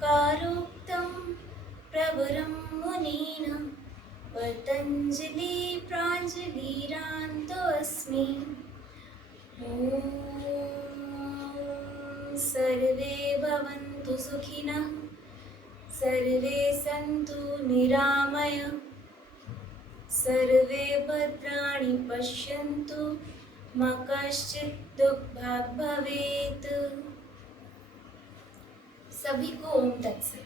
कारोक्तं प्रवरं मुनीन् पतञ्जलि प्राञ्जलिरान्तोऽस्मि। ॐ सर्वे भवन्तु सुखिनः, सर्वे सन्तु निरामया, सर्वे भद्राणि पश्यन्तु मा कश्चित् दुःखभाग् भवेत्। सभी को ओम तत्सत।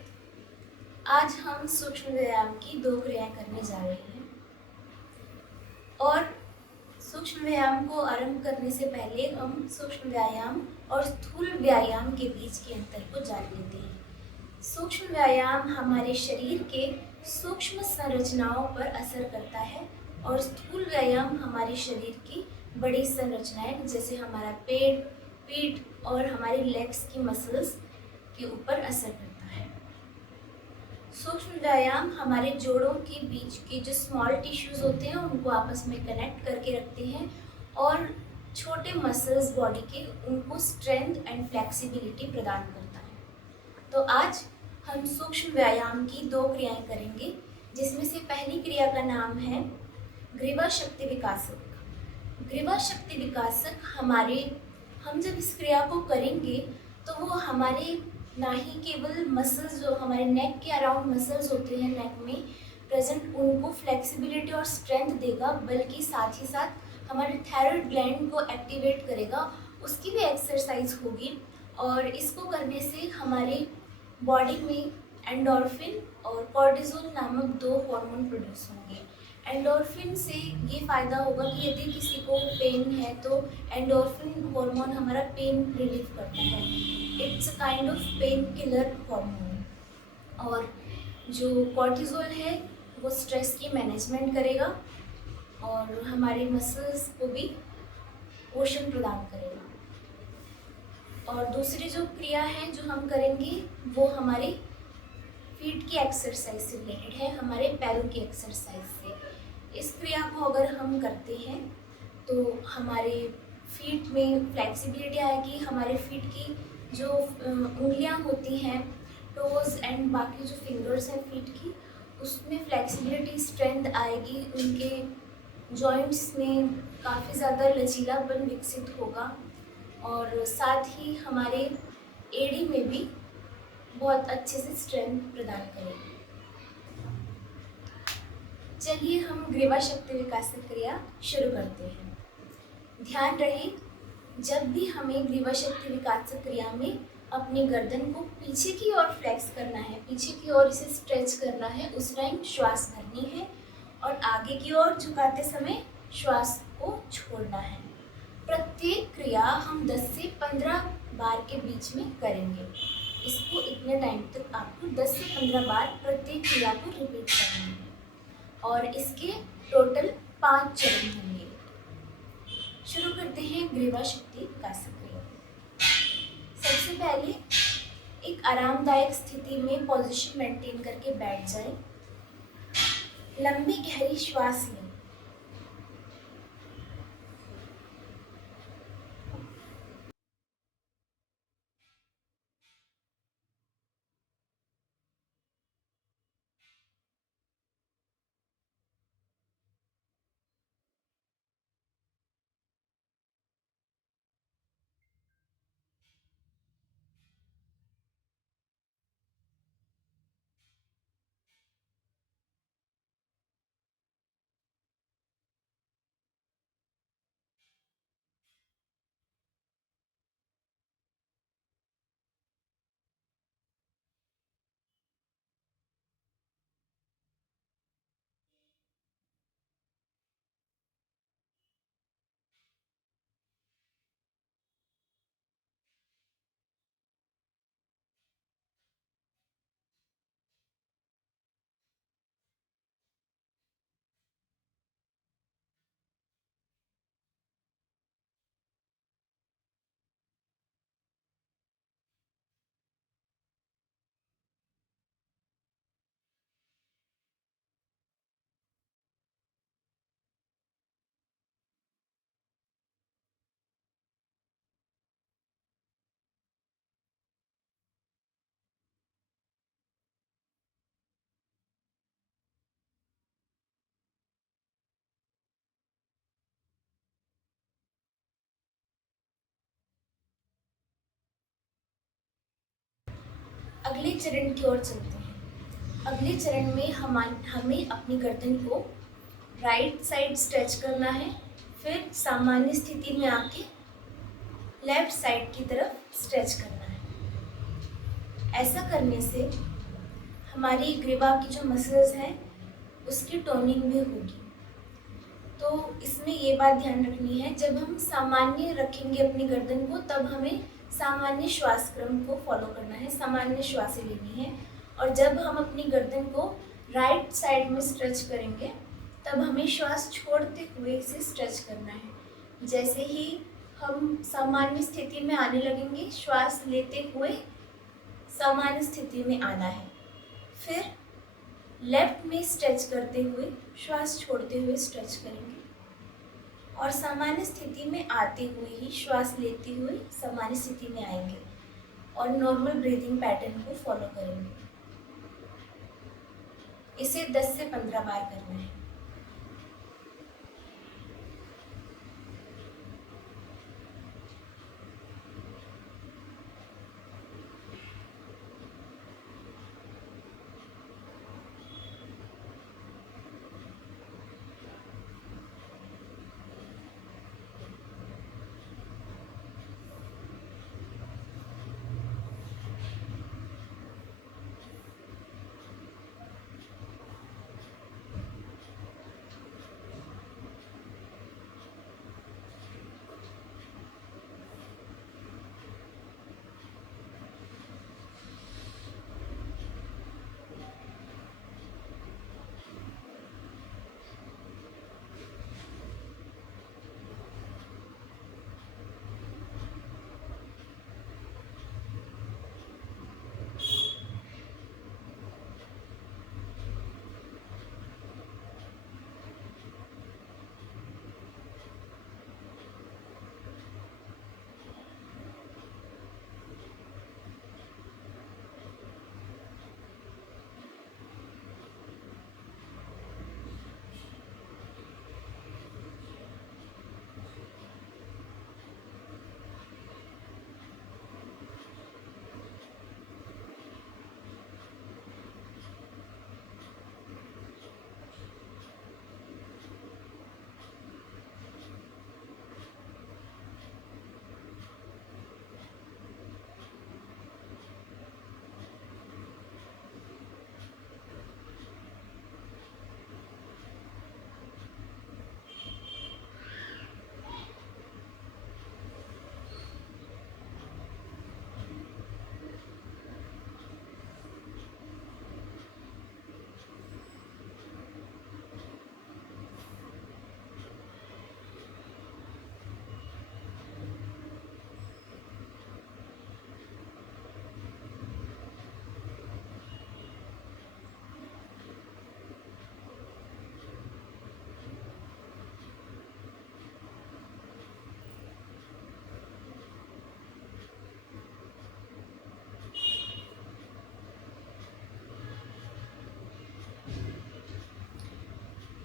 आज हम सूक्ष्म व्यायाम की 2 क्रियाएं करने जा रहे हैं और सूक्ष्म व्यायाम को आरंभ करने से पहले हम सूक्ष्म व्यायाम और स्थूल व्यायाम के बीच के अंतर को जान लेते हैं। सूक्ष्म व्यायाम हमारे शरीर के सूक्ष्म संरचनाओं पर असर करता है और स्थूल व्यायाम हमारे शरीर की बड़ी संरचनाएं जैसे हमारा पेट, पीठ और हमारे लेग्स की मसल्स के ऊपर असर करता है। सूक्ष्म व्यायाम हमारे जोड़ों के बीच के जो स्मॉल टिश्यूज होते हैं उनको आपस में कनेक्ट करके रखते हैं और छोटे मसल्स बॉडी के उनको स्ट्रेंथ एंड फ्लेक्सिबिलिटी प्रदान करता है। तो आज हम सूक्ष्म व्यायाम की 2 क्रियाएं करेंगे, जिसमें से पहली क्रिया का नाम है ग्रीवा शक्ति विकासक। ग्रीवा शक्ति विकासक हम जब इस क्रिया को करेंगे तो वो हमारे ना ही केवल मसल्स जो हमारे नेक के अराउंड मसल्स होते हैं नेक में प्रेजेंट उनको फ्लेक्सिबिलिटी और स्ट्रेंथ देगा, बल्कि साथ ही साथ हमारे थायराइड ग्लैंड को एक्टिवेट करेगा, उसकी भी एक्सरसाइज होगी। और इसको करने से हमारे बॉडी में एंडोर्फिन और कॉर्टिसोल नामक 2 हार्मोन प्रोड्यूस होंगे। एंडोर्फिन से ये फ़ायदा होगा कि यदि किसी को पेन है तो एंडोर्फिन हार्मोन हमारा पेन रिलीव करता है। It's a kind of pain killer hormone. और जो कॉर्टिसोल है वो स्ट्रेस की मैनेजमेंट करेगा और हमारे मसल्स को भी पोषण प्रदान करेगा। और दूसरी जो क्रिया है जो हम करेंगे वो हमारे फीट की एक्सरसाइज से रिलेटेड है, हमारे पैरों की एक्सरसाइज से। इस क्रिया को अगर हम करते हैं तो हमारे फीट में फ्लेक्सिबिलिटी आएगी, हमारे फीट की जो उंगलियां होती हैं, टोज एंड बाकी जो फिंगर्स हैं फीट की, उसमें फ्लेक्सिबिलिटी स्ट्रेंथ आएगी, उनके जॉइंट्स में काफ़ी ज़्यादा लचीलापन विकसित होगा और साथ ही हमारे एड़ी में भी बहुत अच्छे से स्ट्रेंथ प्रदान करेगी। चलिए हम ग्रीवा शक्ति विकासक क्रिया शुरू करते हैं। ध्यान रहे, जब भी हमें ग्रीवा शक्ति विकासक क्रिया में अपनी गर्दन को पीछे की ओर फ्लेक्स करना है, पीछे की ओर इसे स्ट्रेच करना है, उस टाइम श्वास भरनी है और आगे की ओर झुकाते समय श्वास को छोड़ना है। प्रत्येक क्रिया हम 10 से 15 बार के बीच में करेंगे। इसको इतने टाइम तक आपको 10 से 15 बार प्रत्येक क्रिया को रिपीट करना है और इसके टोटल 5 चरण होंगे। शुरू करते हैं ग्रीवा शक्ति विकासक क्रिया। सबसे पहले एक आरामदायक स्थिति में पोजीशन मेंटेन करके बैठ जाएं। लंबी गहरी श्वास लें। अगले चरण की ओर चलते हैं। अगले चरण में हमें अपनी गर्दन को राइट साइड स्ट्रेच करना है, फिर सामान्य स्थिति में आके लेफ्ट साइड की तरफ स्ट्रेच करना है। ऐसा करने से हमारी ग्रीवा की जो मसल्स हैं उसकी टोनिंग भी होगी। तो इसमें ये बात ध्यान रखनी है, जब हम सामान्य रखेंगे अपनी गर्दन को तब हमें सामान्य श्वास क्रम को फॉलो करना है, सामान्य श्वासें लेनी है। और जब हम अपनी गर्दन को राइट साइड में स्ट्रेच करेंगे तब हमें श्वास छोड़ते हुए इसे स्ट्रेच करना है। जैसे ही हम सामान्य स्थिति में आने लगेंगे, श्वास लेते हुए सामान्य स्थिति में आना है। फिर लेफ्ट में स्ट्रेच करते हुए श्वास छोड़ते हुए स्ट्रेच करेंगे और सामान्य स्थिति में आते हुए ही श्वास लेते हुए सामान्य स्थिति में आएंगे और नॉर्मल ब्रीदिंग पैटर्न को फॉलो करेंगे। इसे 10 से 15 बार करना है।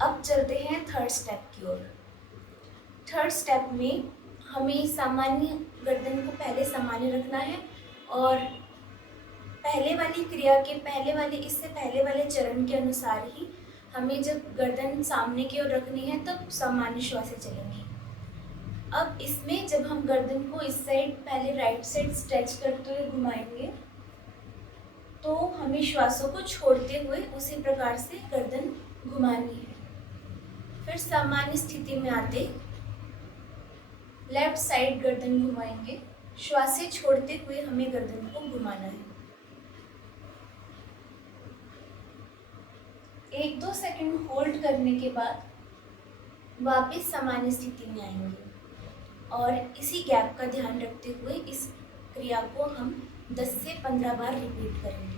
अब चलते हैं थर्ड स्टेप की ओर। थर्ड स्टेप में हमें सामान्य गर्दन को पहले सामान्य रखना है और पहले वाली क्रिया के इससे पहले वाले चरण के अनुसार ही हमें जब गर्दन सामने की ओर रखनी है तब सामान्य श्वासें चलेंगी। अब इसमें जब हम गर्दन को इस साइड पहले राइट साइड स्ट्रेच करते हुए घुमाएंगे तो हमें श्वासों को छोड़ते हुए उसी प्रकार से गर्दन घुमानी है। फिर सामान्य स्थिति में आते लेफ्ट साइड गर्दन घुमाएंगे, श्वासें छोड़ते हुए हमें गर्दन को घुमाना है। 1-2 सेकंड होल्ड करने के बाद वापस सामान्य स्थिति में आएंगे और इसी गैप का ध्यान रखते हुए इस क्रिया को हम 10 से 15 बार रिपीट करेंगे।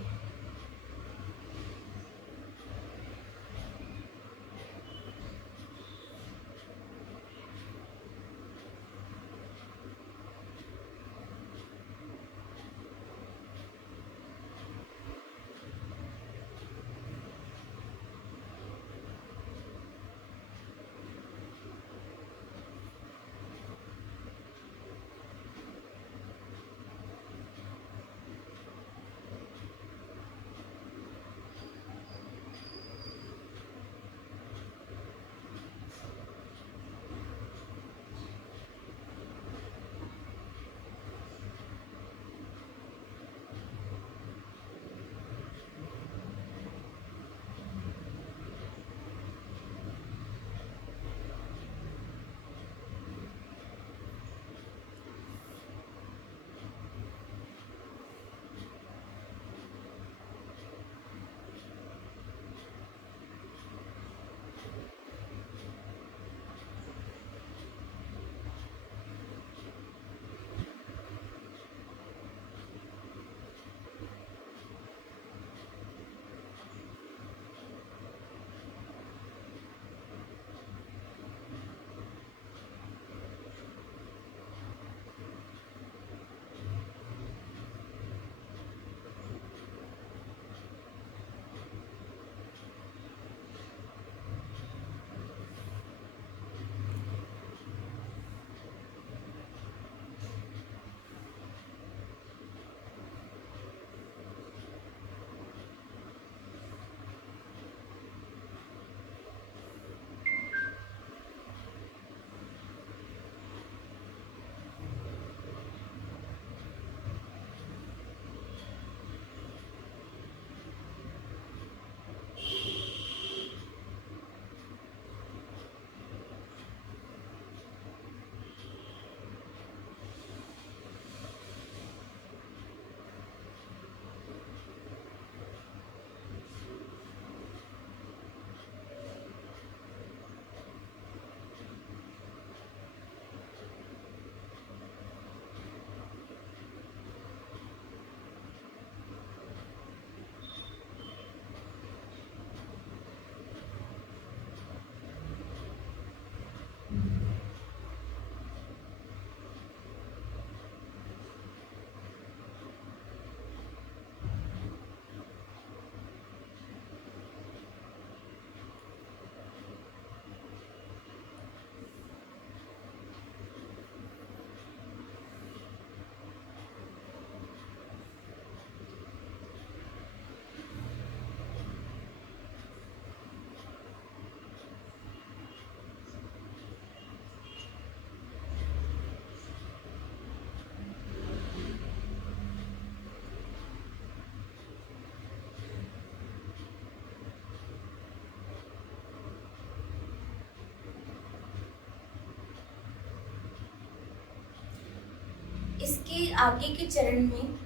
इसके आगे के चरण में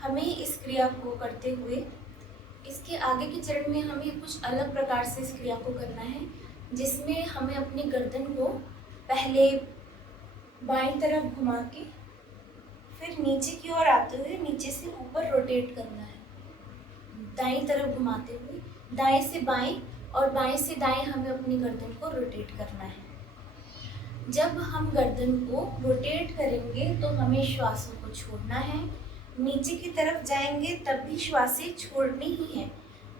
हमें इस क्रिया को करते हुए इसके आगे के चरण में हमें कुछ अलग प्रकार से इस क्रिया को करना है, जिसमें हमें अपनी गर्दन को पहले बाईं तरफ घुमा के फिर नीचे की ओर आते हुए नीचे से ऊपर रोटेट करना है। दाईं तरफ घुमाते हुए दाएं से बाएं और बाएं से दाएं हमें अपनी गर्दन को रोटेट करना है। जब हम गर्दन को रोटेट करेंगे तो हमें श्वासों को छोड़ना है। नीचे की तरफ जाएंगे तब भी श्वासें छोड़नी ही है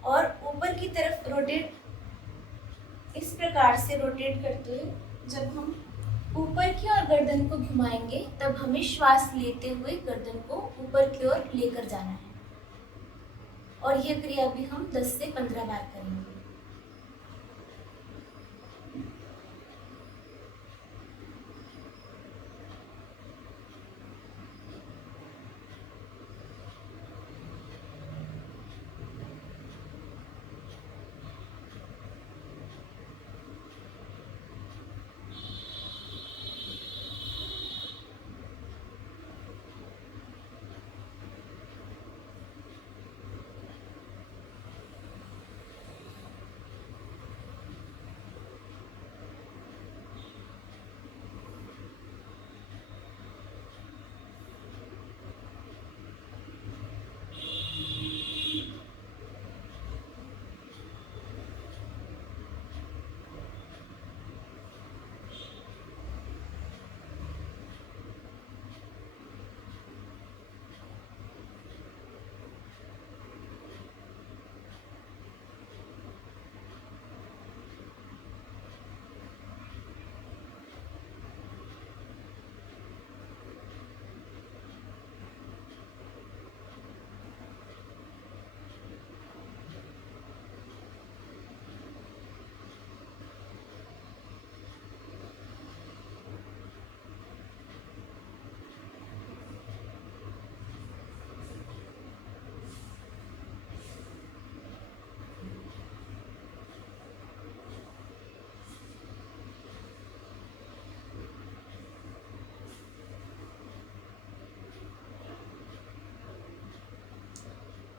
और ऊपर की तरफ रोटेट इस प्रकार से रोटेट करते हुए जब हम ऊपर की ओर गर्दन को घुमाएंगे तब हमें श्वास लेते हुए गर्दन को ऊपर की ओर लेकर जाना है। और यह क्रिया भी हम 10 से 15 बार करेंगे।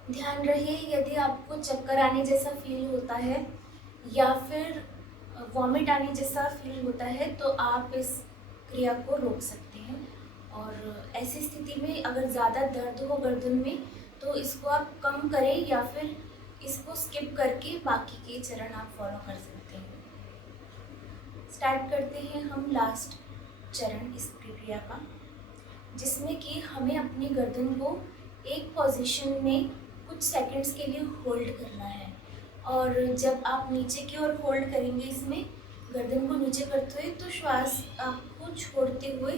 ध्यान रहे यदि आपको चक्कर आने जैसा फील होता है या फिर वॉमिट आने जैसा फील होता है तो आप इस क्रिया को रोक सकते हैं। और ऐसी स्थिति में अगर ज़्यादा दर्द हो गर्दन में तो इसको आप कम करें या फिर इसको स्किप करके बाकी के चरण आप फॉलो कर सकते हैं। स्टार्ट करते हैं हम लास्ट चरण इस प्रक्रिया का, जिसमें कि हमें अपनी गर्दन को एक पोजीशन में कुछ सेकंड्स के लिए होल्ड करना है। और जब आप नीचे की ओर होल्ड करेंगे इसमें गर्दन को नीचे करते हुए तो श्वास आपको छोड़ते हुए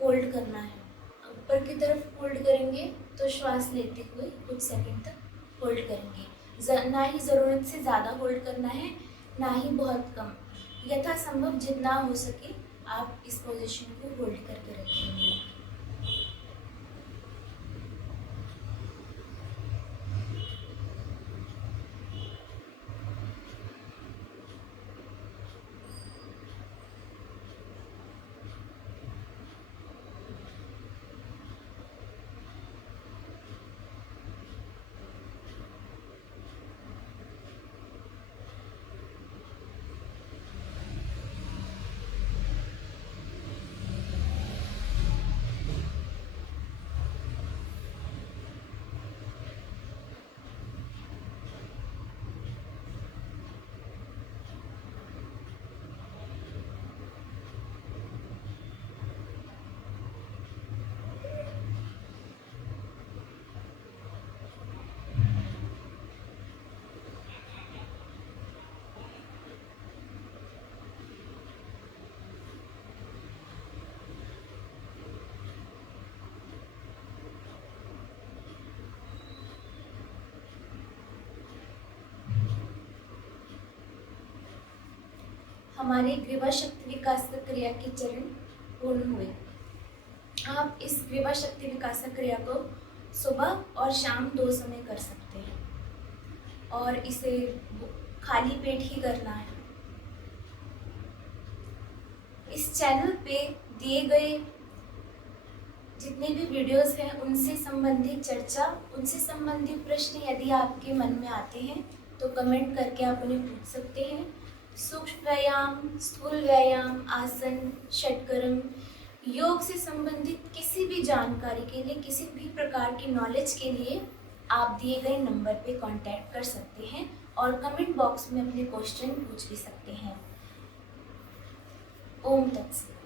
होल्ड करना है। ऊपर की तरफ होल्ड करेंगे तो श्वास लेते हुए कुछ सेकंड तक होल्ड करेंगे। ना ही ज़रूरत से ज़्यादा होल्ड करना है ना ही बहुत कम, यथासंभव जितना हो सके आप इस पोजीशन को होल्ड करके रखेंगे। हमारे ग्रीवा शक्ति विकास क्रिया के चरण पूर्ण हुए। आप इस ग्रीवा शक्ति विकास क्रिया को सुबह और शाम 2 समय कर सकते हैं और इसे खाली पेट ही करना है। इस चैनल पे दिए गए जितने भी वीडियोस हैं उनसे संबंधित चर्चा, उनसे संबंधित प्रश्न यदि आपके मन में आते हैं तो कमेंट करके आप उन्हें पूछ सकते हैं। सूक्ष्म व्यायाम, स्थूल व्यायाम, आसन, षटकर्म, योग से संबंधित किसी भी जानकारी के लिए, किसी भी प्रकार की नॉलेज के लिए आप दिए गए नंबर पे कांटेक्ट कर सकते हैं और कमेंट बॉक्स में अपने क्वेश्चन पूछ भी सकते हैं। ओम तत्सत।